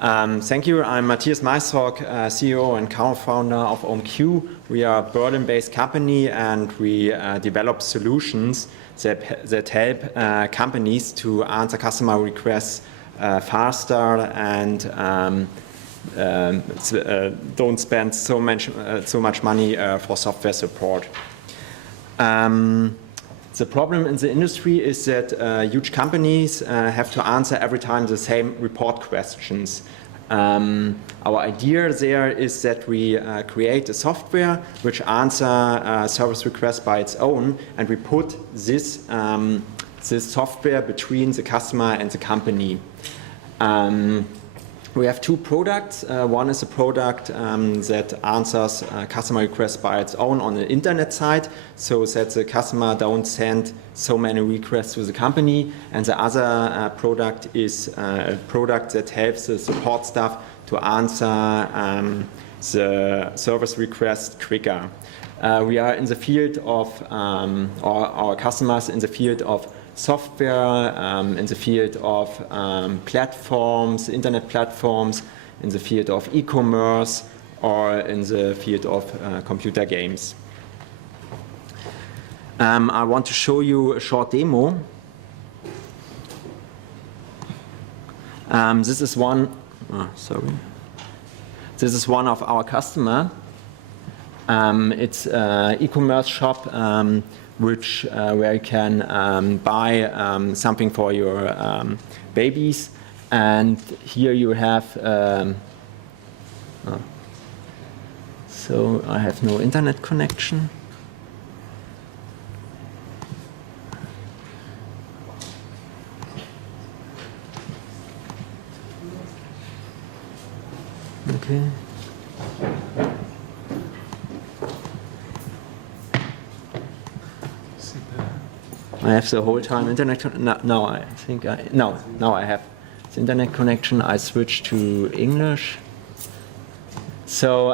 Thank you. I'm Matthias Meisdrock, CEO and co-founder of OMQ. We are a Berlin-based company, and we develop solutions that help companies to answer customer requests faster and don't spend so much money for software support. The problem in the industry is that huge companies have to answer every time the same report questions. Our idea there is that we create a software which answers service requests by its own, and we put this software between the customer and the company. We have two products. One is a product that answers customer requests by its own on the internet side, so that the customer don't send so many requests to the company. And the other product is a product that helps the support staff to answer the service request quicker. We are in the field of our customers in the field of software, in the field of platforms, internet platforms, in the field of e-commerce, or in the field of computer games. I want to show you a short demo. This is one. This is one of our customer. It's an e-commerce shop where you can buy something for your babies, and here you have. So I have no internet connection. Okay. I have the whole time internet. No, I think now I have the internet connection. I switch to English. So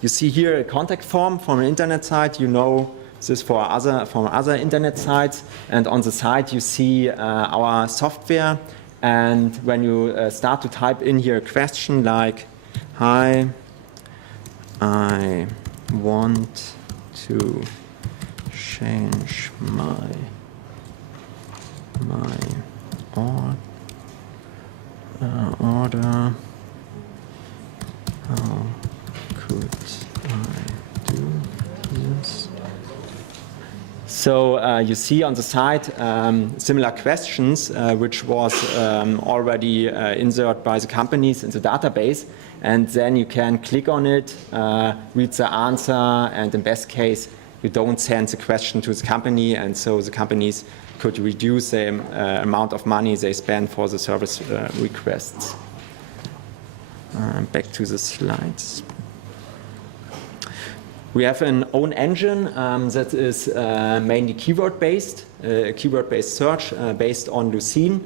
you see here a contact form from an internet site. You know this from other internet sites, and on the side you see our software. And when you start to type in here a question like, "Hi, I want to change my order, how could I do this?" So you see on the side similar questions which was already inserted by the companies in the database, and then you can click on it, read the answer, and in best case you don't send the question to the company, and so the companies could reduce the amount of money they spend for the service requests. Back to the slides. We have an own engine that is mainly keyword-based, keyword-based search based on Lucene.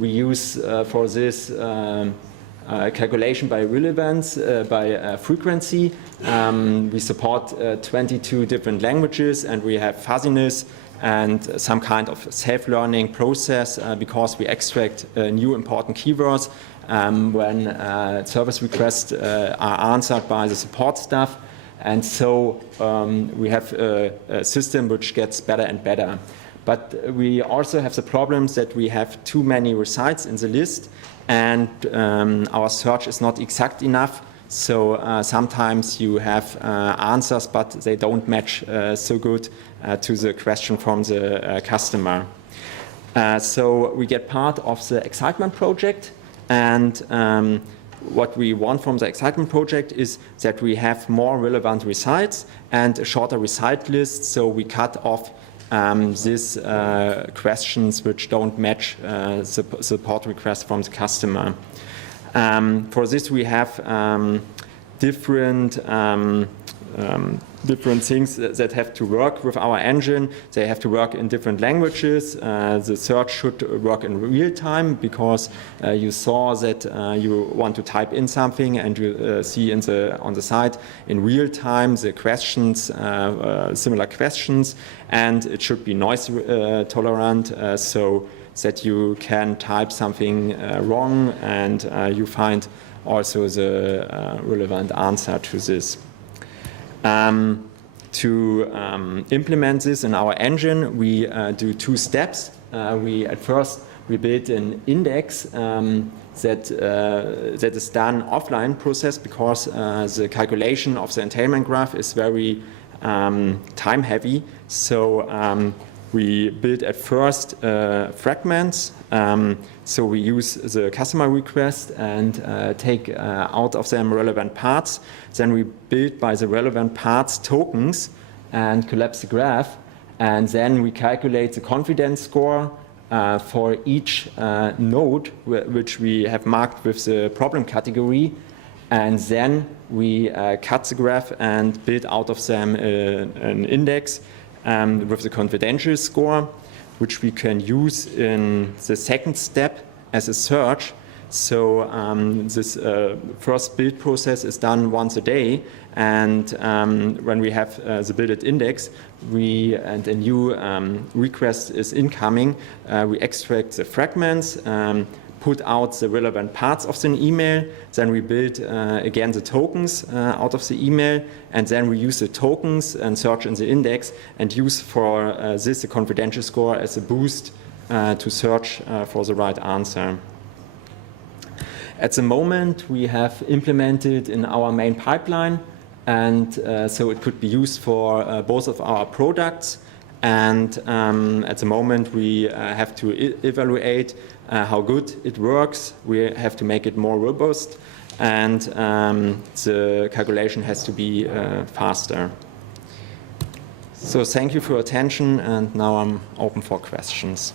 We use for this calculation by relevance, by frequency. We support 22 different languages, and we have fuzziness and some kind of self-learning process because we extract new important keywords when service requests are answered by the support staff. And so we have a system which gets better and better. But we also have the problems that we have too many results in the list, and our search is not exact enough. So sometimes you have answers, but they don't match so good to the question from the customer. So we get part of the Excitement project, and what we want from the Excitement project is that we have more relevant results and a shorter result list, so we cut off these questions which don't match support requests from the customer. For this we have different things that have to work with our engine. They have to work in different languages. The search should work in real time, because you saw that you want to type in something and you see on the side in real time the questions, similar questions, and it should be noise tolerant, so that you can type something wrong and you find also the relevant answer to this. To implement this in our engine, we do two steps. At first we build an index that is done offline process, because the calculation of the entailment graph is very time heavy. So we build at first fragments. So we use the customer request and take out of them relevant parts. Then we build by the relevant parts tokens and collapse the graph. And then we calculate the confidence score for each node which we have marked with the problem category. And then we cut the graph and build out of them an index with the confidential score, which we can use in the second step as a search. So this first build process is done once a day, and when we have the built index and a new request is incoming, we extract the fragments, put out the relevant parts of the email, then we build again the tokens out of the email, and then we use the tokens and search in the index and use for this the confidential score as a boost to search for the right answer. At the moment we have implemented in our main pipeline, and so it could be used for both of our products. And at the moment we have to evaluate how good it works. We have to make it more robust, and the calculation has to be faster. So thank you for your attention, and now I'm open for questions.